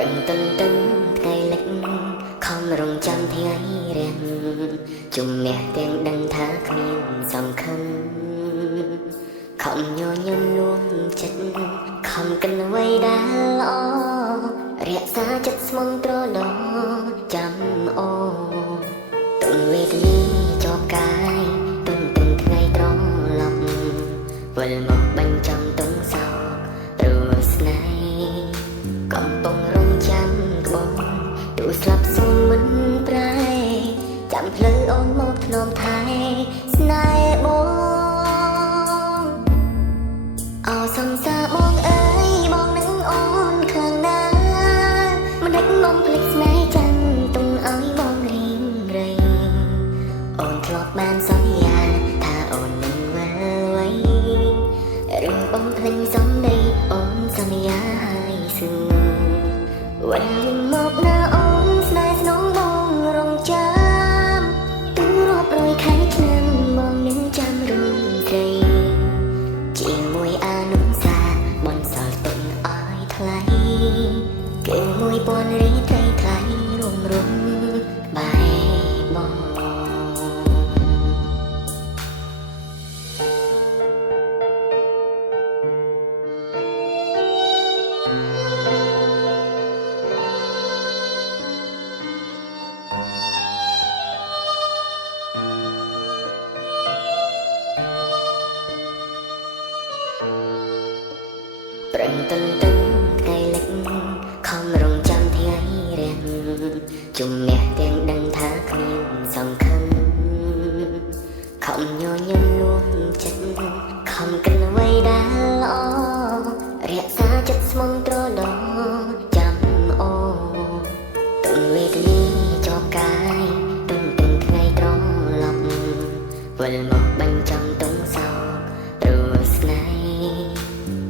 ប្រឹងទន្ទឹងថ្ងៃលិចខំរងចាំថ្ងៃរាំងជំនះទាំងដឹងថាគ្មានសង្ឃឹមខំញញឹមលួងចិត្តខំកិនអ្វីដែលល្អរក្សាចិត្តស្មងត្រឡងចាំអូទុនវេទនីជាប់កាយទុនទាំងថ្ងៃត្រឡប់វិលមកបញ្ចាំទុំសោកព្រោះស្នេហ៍កំពុងរងចាំក្បោះទូស្លាប់សូនមិនប្រែចាំផ្លូវអូនមកធ្នមថែស្នេហ៍បងអោសំសាបងអើយបងនឹងអូនខ្លាំងណាស់មិនដឹកមកភ្លេចស្នេហ៍ចាំទុំឲ្យបងរៀងរៃអូនធ្លាប់បានសន្យាថាអូននឹងវិលវៃរឿងបងភ្លេចសំដីអូនសន្យាឲ្យសួរวันยิ่งมอบหน้าอ้อนสายสนองมองรองจามตู้รอบรอยไข่คลำมองนึงจำรุ่งใจจีมวยอานุสาบนสอดต้นอ้อยทลายเก่งมวยปอนรีไทยไทยรุ่มรุ่มใบมองប្រឹងទន្ទឹងថ្ងៃលិចខំរងចាំថ្ងៃរាំងជំនះទាំងដឹងថាគ្មានសង្ឃឹមខំញញឹមលួងចិត្តខំកិនអ្វីដែលល្អរក្សាចិត្តស្មងត្រឡងចាំអូទុនវេទនីជាប់កាយទុនទាំងថ្ងៃត្រឡប់វិលមកបញ្ចាំទុំសោកព្រោះស្នេហ៍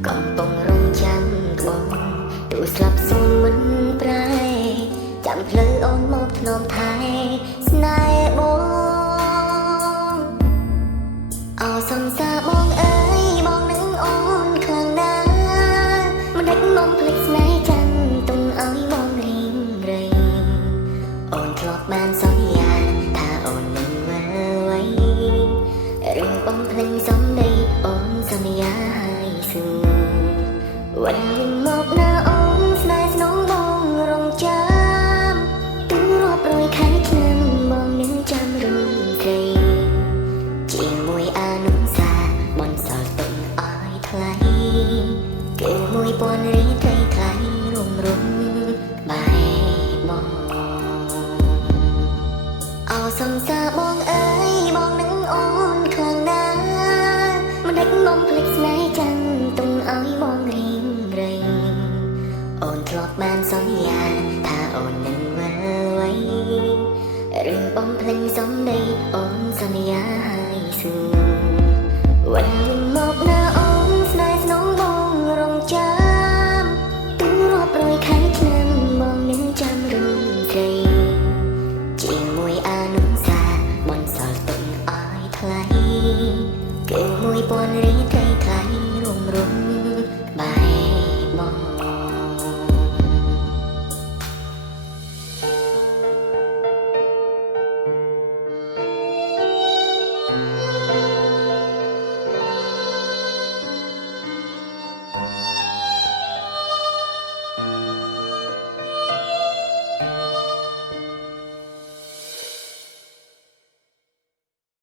កំពុងរងចាំក្បោះទូស្លាប់សូនមិនប្រែចាំផ្លូវអូនមកធ្នមថែស្នេហ៍បងអោសំសាបងអើយបងនឹងអូនខ្លាំងណាស់មិនដឹកមកភ្លេចស្នេហ៍ចាំទុំឲ្យបងរៀងរៃអូនធ្លាប់បានសន្យាថាអូននឹងវិលវៃរឿងបងភ្លេចសំដីអូនសន្យាឲ្យសួរวันยิ่งมอบหน้าอ้อนสายสนองมองรองจามตู้รอบรอยไข่คลำมองนึงจำรุ่งใจจีมวยอานุสาบนสอดต้นอ้อยทลายเก่งมวยปอนรีไทยไทยรุ่มรุ่มใบมองเอาสมสาบองเอ้ยบองนึงอ่อนคลั่งนามันเด็กมองพลิกสายจังตุงเอามองรีអូនធ្លាប់បានសន្យាថាអូននឹង